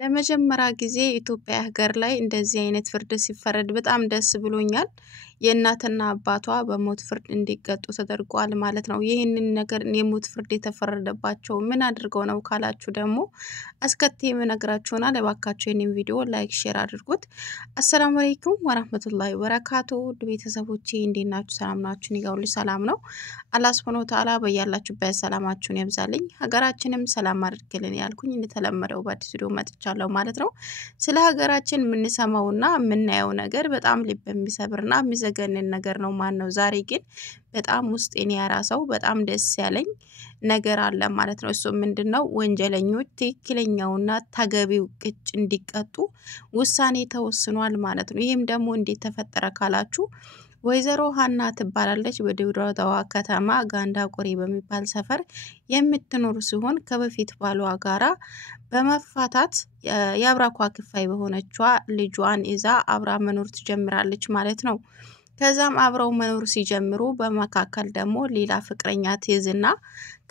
ለመጀመሪያ ጊዜ ኢትዮጵያ ሀገር ላይ እንደዚህ አይነት ፍርድ ሲፈረድ በጣም ደስ ብሎኛል። የእናትና አባቷ በሞት ፍርድ እንዲቀጡ ተደርጓል ማለት ነው። ይህንን ነገር የሞት ፍርድ የተፈረደባቸው ምን አድርገው ነው ካላችሁ ደግሞ አስከትዬ እነግራችኋለሁ። እባካችሁ ይህንን ቪዲዮ ላይክ፣ ሼር አድርጉት። አሰላሙ አለይኩም ወራህመቱላሂ ወበረካቱ። ውድ ቤተሰቦቼ እንዴት ናችሁ? ሰላም ናችሁ? እኔ ጋር ሁሉ ሰላም ነው። አላህ ሱብሃነሁ ወተዓላ በያላችሁበት ሰላማችሁን ያብዛልኝ፣ ሀገራችንም ሰላም አድርግልን ያልኩኝ እንደተለመደው በአዲስ ቪዲዮ መጥቻለሁ ማለት ነው። ስለ ሀገራችን የምንሰማውና የምናየው ነገር በጣም ልብ የሚሰብርና የሚዘገንን ነገር ነው። ማን ነው ዛሬ ግን በጣም ውስጤን ያራሰው በጣም ደስ ያለኝ ነገር አለ ማለት ነው። እሱ ምንድነው? ወንጀለኞች ትክክለኛውና ተገቢው ቅጭ እንዲቀጡ ውሳኔ ተወስኗል ማለት ነው። ይሄም ደግሞ እንዴት ተፈጠረ ካላችሁ ወይዘሮ ሀና ትባላለች። በድሬዳዋ ከተማ ጋንዳ ቆሬ በሚባል ሰፈር የምትኖር ሲሆን ከበፊት ባሏ ጋራ በመፋታት የአብራኳ ክፋይ በሆነችዋ ልጇን ይዛ አብራ መኖር ትጀምራለች ማለት ነው። ከዛም አብረው መኖር ሲጀምሩ በመካከል ደግሞ ሌላ ፍቅረኛ ትይዝና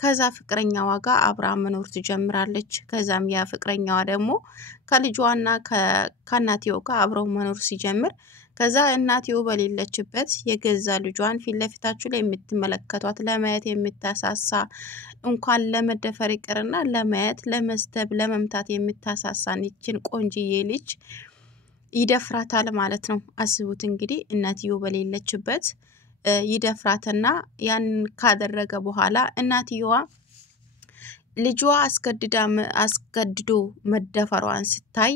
ከዛ ፍቅረኛዋ ጋር አብራ መኖር ትጀምራለች። ከዛም ያ ፍቅረኛዋ ደግሞ ከልጇና ከናቲዮ ጋር አብረው መኖር ሲጀምር ከዛ እናቲዮ በሌለችበት የገዛ ልጇን ፊት ለፊታችሁ ላይ የምትመለከቷት ለማየት የምታሳሳ እንኳን ለመደፈር ይቅርና ለማየት ለመስደብ ለመምታት የምታሳሳን ይችን ቆንጂዬ ልጅ ይደፍራታል ማለት ነው። አስቡት እንግዲህ እናቲዮ በሌለችበት ይደፍራትና ያን ካደረገ በኋላ እናቲዮዋ ልጇ አስገድዶ መደፈሯን ስታይ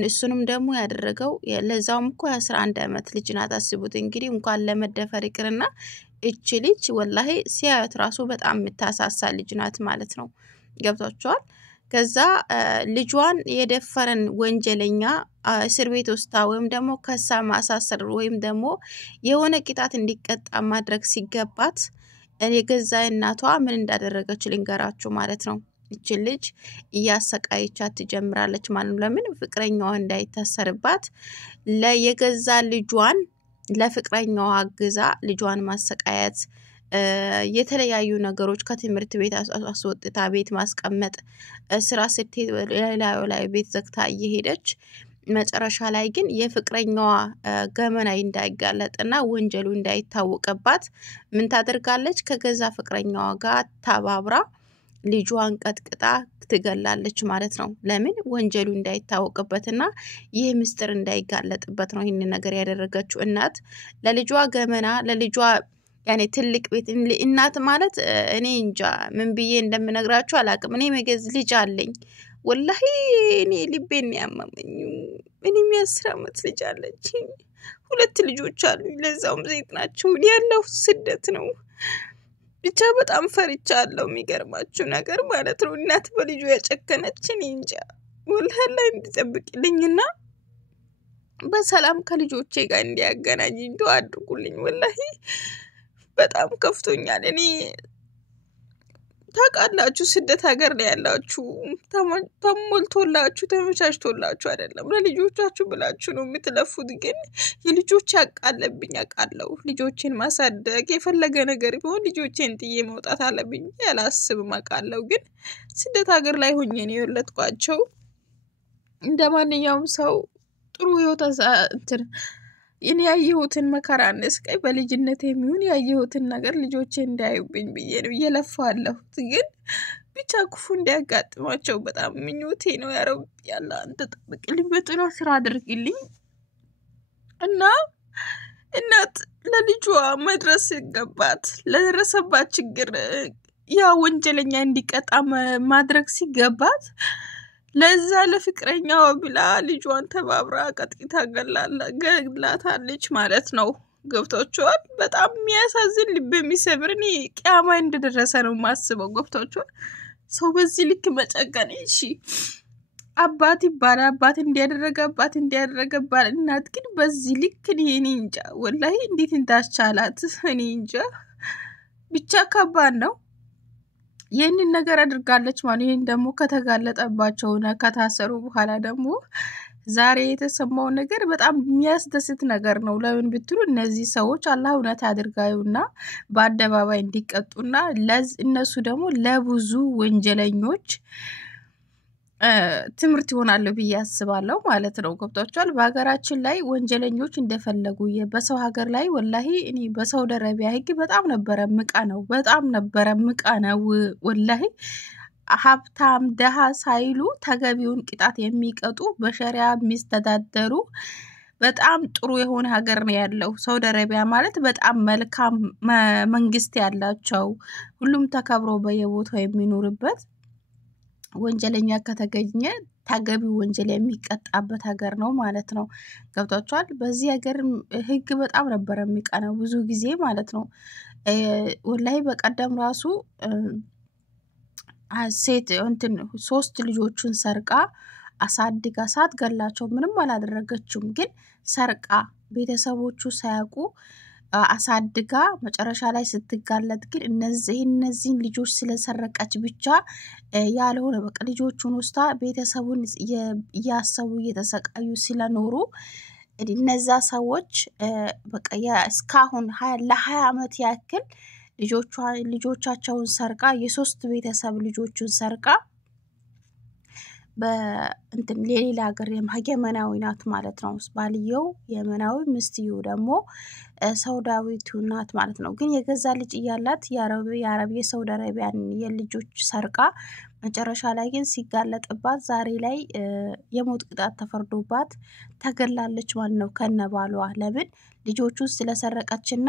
እሱንም ደግሞ ያደረገው ለዛውም እኮ 11 አመት ልጅ ናት። አስቡት እንግዲህ እንኳን ለመደፈር ይቅርና እቺ ልጅ ወላሂ ሲያዩት ራሱ በጣም የምታሳሳ ልጅ ናት ማለት ነው። ገብቷቸዋል። ከዛ ልጇን የደፈረን ወንጀለኛ እስር ቤት ውስጥ ወይም ደግሞ ከሳ ማሳሰር ወይም ደግሞ የሆነ ቅጣት እንዲቀጣ ማድረግ ሲገባት የገዛ እናቷ ምን እንዳደረገች ልንገራችሁ ማለት ነው። እቺ ልጅ እያሰቃየቻት ትጀምራለች ማለት ነው። ለምን ፍቅረኛዋ እንዳይታሰርባት ለየገዛ ልጇን ለፍቅረኛዋ አግዛ ልጇን ማሰቃየት፣ የተለያዩ ነገሮች ከትምህርት ቤት አስወጥታ ቤት ማስቀመጥ፣ ስራ ስትሄድ ሌላው ላይ ቤት ዘግታ እየሄደች መጨረሻ ላይ ግን የፍቅረኛዋ ገመና እንዳይጋለጥና ወንጀሉ እንዳይታወቅባት ምን ታደርጋለች? ከገዛ ፍቅረኛዋ ጋር ተባብራ ልጇን ቀጥቅጣ ትገላለች ማለት ነው። ለምን ወንጀሉ እንዳይታወቅበትና ይህ ምስጢር እንዳይጋለጥበት ነው ይሄን ነገር ያደረገችው እናት። ለልጇ ገመና ለልጇ ያኔ ትልቅ ቤት እናት ማለት እኔ እንጃ ምን ብዬ እንደምነግራችሁ አላቅም። እኔ መገዝ ልጅ አለኝ ወላሂ እኔ ልቤን ያመመኝ። እኔ 10 አመት ልጅ አለችኝ፣ 2 ልጆች አሉኝ፣ ለዛውም ዘይት ናቸው። ያለው ስደት ነው። ብቻ በጣም ፈርቻለሁ። የሚገርማችሁ ነገር ማለት ነው እናት በልጇ ያጨከነችን እንጃ ወላሂ ላይ እንዲጠብቅልኝና በሰላም ከልጆቼ ጋር እንዲያገናኝኝ ዱአ አድርጉልኝ። ወላሂ በጣም ከፍቶኛል። እኔ ታውቃላችሁ ስደት ሀገር ላይ ያላችሁ ተሞልቶላችሁ ተመቻችቶላችሁ አይደለም ለልጆቻችሁ ብላችሁ ነው የምትለፉት። ግን የልጆች ያቃለብኝ አቃለው ልጆችን ማሳደግ የፈለገ ነገር ቢሆን ልጆችን ጥዬ መውጣት አለብኝ ያላስብም አቃለው። ግን ስደት ሀገር ላይ ሆኜ ነው የወለድኳቸው። እንደማንኛውም ሰው ጥሩ ህይወት እኔ ያየሁትን መከራን እስከይ በልጅነቴ የሚሆን ያየሁትን ነገር ልጆቼ እንዳያዩብኝ ብዬ ነው እየለፋለሁት። ግን ብቻ ክፉ እንዲያጋጥማቸው በጣም ምኞቴ ነው። ያ ረብ ያላ አንተ ጠብቅልኝ፣ በጥሩ ስራ አድርግልኝ። እና እናት ለልጇ መድረስ ሲገባት ለደረሰባት ችግር ያ ወንጀለኛ እንዲቀጣ ማድረግ ሲገባት ለዛ ለፍቅረኛው ብላ ልጇን ተባብራ ቀጥቂታ ገላታለች ማለት ነው። ገብቷቸዋል። በጣም የሚያሳዝን ልብ የሚሰብር እኔ ቂያማ እንደደረሰ ነው ማስበው። ገብቷቸዋል። ሰው በዚህ ልክ መጨከን እሺ አባት ይባላል፣ አባት እንዲያደረገባት እናት ግን በዚህ ልክ እኔ እንጃ ወላሂ እንዴት እንዳስቻላት እኔ እንጃ። ብቻ ከባድ ነው። ይህንን ነገር አድርጋለች ማለት ይሄን ደግሞ ከተጋለጠባቸውና ከታሰሩ በኋላ ደግሞ ዛሬ የተሰማው ነገር በጣም የሚያስደስት ነገር ነው። ለምን ብትሉ እነዚህ ሰዎች አላህ እውነት አድርጋዩና በአደባባይ እንዲቀጡና እነሱ ደግሞ ለብዙ ወንጀለኞች ትምህርት ይሆናል ብዬ አስባለሁ ማለት ነው። ገብቷችኋል? በሀገራችን ላይ ወንጀለኞች እንደፈለጉ በሰው ሀገር ላይ ወላሂ እኔ በሳውዲ አረቢያ ህግ በጣም ነበረ ምቀናው በጣም ነበረ ምቀናው ወላሂ ሀብታም ደሃ ሳይሉ ተገቢውን ቅጣት የሚቀጡ በሸሪያ የሚስተዳደሩ በጣም ጥሩ የሆነ ሀገር ነው ያለው ሳውዲ አረቢያ ማለት በጣም መልካም መንግስት ያላቸው ሁሉም ተከብሮ በየቦታው የሚኖርበት ወንጀለኛ ከተገኘ ተገቢው ወንጀል የሚቀጣበት ሀገር ነው ማለት ነው። ገብቷችኋል? በዚህ ሀገር ህግ በጣም ነበር የሚቀናው ብዙ ጊዜ ማለት ነው። ወላሂ በቀደም ራሱ ሴት እንትን 3 ልጆቹን ሰርቃ አሳድጋ ሳትገላቸው ምንም አላደረገችም። ግን ሰርቃ ቤተሰቦቹ ሳያውቁ አሳድጋ መጨረሻ ላይ ስትጋለጥ ግን እነዚህን ልጆች ስለሰረቀች ብቻ ያልሆነ በቃ ልጆቹን ወስዳ ቤተሰቡን እያሰቡ እየተሰቃዩ ስለኖሩ እነዛ ሰዎች በቃ እስካሁን ለ20 ዓመት ያክል ልጆቻቸውን ሰርቃ የሶስት ቤተሰብ ልጆቹን ሰርቃ በእንትን ሌላ ሀገር የመናዊ ናት ማለት ነው። ባልየው የመናዊ ሚስትየው ደግሞ ሳውዳዊቱ ናት ማለት ነው። ግን የገዛ ልጅ እያላት የአረብ የሳውዲ አረቢያን የልጆች ሰርቃ መጨረሻ ላይ ግን ሲጋለጥባት ዛሬ ላይ የሞት ቅጣት ተፈርዶባት ተገላለች ማለት ነው ከነባሏ። ለምን ልጆቹን ስለሰረቀችና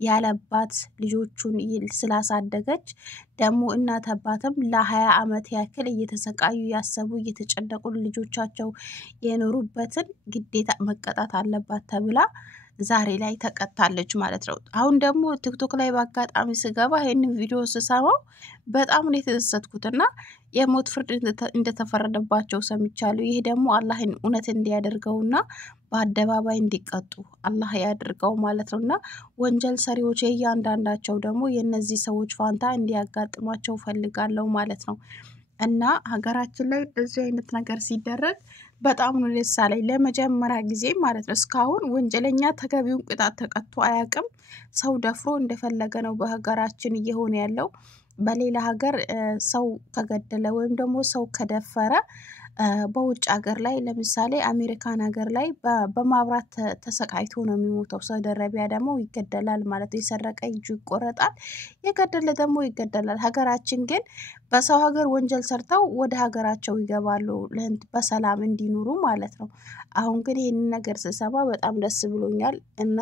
ያለባት ልጆቹን ስላሳደገች ደግሞ እናት አባትም ለ20 ዓመት ያክል እየተሰቃዩ ያሰቡ እየተጨነቁ ልጆቻቸው የኖሩበትን ግዴታ መቀጣት አለባት ተብላ ዛሬ ላይ ተቀጣለች ማለት ነው። አሁን ደግሞ ቲክቶክ ላይ በአጋጣሚ ስገባ ይሄንን ቪዲዮ ስሰማው በጣም ነው የተደሰትኩትና የሞት ፍርድ እንደተፈረደባቸው ሰምቻለሁ። ይሄ ደግሞ አላህን እውነት እንዲያደርገውና በአደባባይ እንዲቀጡ አላህ ያድርገው ማለት ነውና ወንጀል ሰሪዎች እያንዳንዳቸው ደግሞ የነዚህ ሰዎች ፋንታ እንዲያጋጥማቸው ፈልጋለሁ ማለት ነው። እና ሀገራችን ላይ እንደዚህ አይነት ነገር ሲደረግ በጣም ነው ደስ ያለኝ ለመጀመሪያ ጊዜ ማለት ነው። እስካሁን ወንጀለኛ ተገቢውን ቅጣት ተቀጥቶ አያውቅም። ሰው ደፍሮ እንደፈለገ ነው በሀገራችን እየሆነ ያለው። በሌላ ሀገር ሰው ከገደለ ወይም ደግሞ ሰው ከደፈረ በውጭ ሀገር ላይ ለምሳሌ አሜሪካን ሀገር ላይ በማብራት ተሰቃይቶ ነው የሚሞተው። ሳውዲ አረቢያ ደግሞ ይገደላል ማለት ነው። የሰረቀ እጁ ይቆረጣል፣ የገደለ ደግሞ ይገደላል። ሀገራችን ግን በሰው ሀገር ወንጀል ሰርተው ወደ ሀገራቸው ይገባሉ በሰላም እንዲኖሩ ማለት ነው። አሁን ግን ይህንን ነገር ስሰማ በጣም ደስ ብሎኛል እና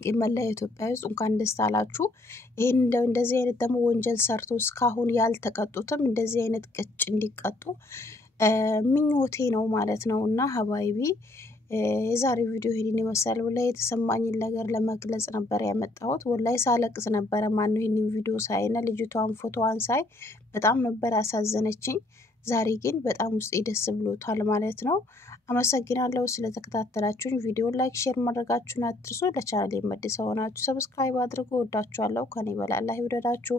የመላ ኢትዮጵያ ውስጥ እንኳን ደስ አላችሁ። ይሄን እንደዚህ አይነት ደግሞ ወንጀል ሰርቶ እስካሁን ያልተቀጡትም እንደዚህ አይነት ቅጭ እንዲቀጡ ምኞቴ ነው ማለት ነው። እና ሀባይቢ የዛሬው ቪዲዮ ይሄን ይመስላል። ወላሂ የተሰማኝን ነገር ለመግለጽ ነበር ያመጣሁት። ወላሂ ሳለቅስ ነበረ ማነው ይሄንን ቪዲዮ ሳይና ልጅቷን ፎቶዋን ሳይ በጣም ነበር ያሳዘነችኝ። ዛሬ ግን በጣም ውስጤ ደስ ብሎታል ማለት ነው። አመሰግናለሁ ስለተከታተላችሁኝ። ቪዲዮ ላይክ፣ ሼር ማድረጋችሁን አትርሱ። ለቻናሌ አዲስ ሆናችሁ ሰብስክራይብ አድርጉ። ወዳችኋለሁ። ከኔ በላይ አላህ ይውደዳችሁ።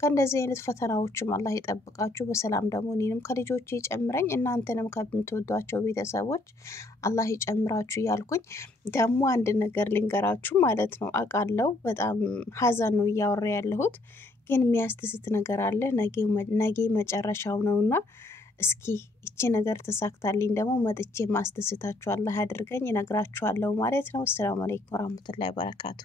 ከእንደዚህ አይነት ፈተናዎችም አላህ ይጠብቃችሁ። በሰላም ደግሞ እኔንም ከልጆቼ ይጨምረኝ፣ እናንተንም ከምትወዷቸው ቤተሰቦች አላህ ይጨምራችሁ እያልኩኝ ደግሞ አንድ ነገር ልንገራችሁ ማለት ነው። አውቃለሁ በጣም ሀዘን ነው እያወራ ያለሁት፣ ግን የሚያስደስት ነገር አለ። ነገ መጨረሻው ነውና እስኪ እቺ ነገር ተሳክታልኝ ደግሞ መጥቼ ማስደስታችሁ አላህ ያድርገኝ እነግራችኋለሁ ማለት ነው። ሰላም አለይኩም ወራህመቱላሂ ወበረካቱ።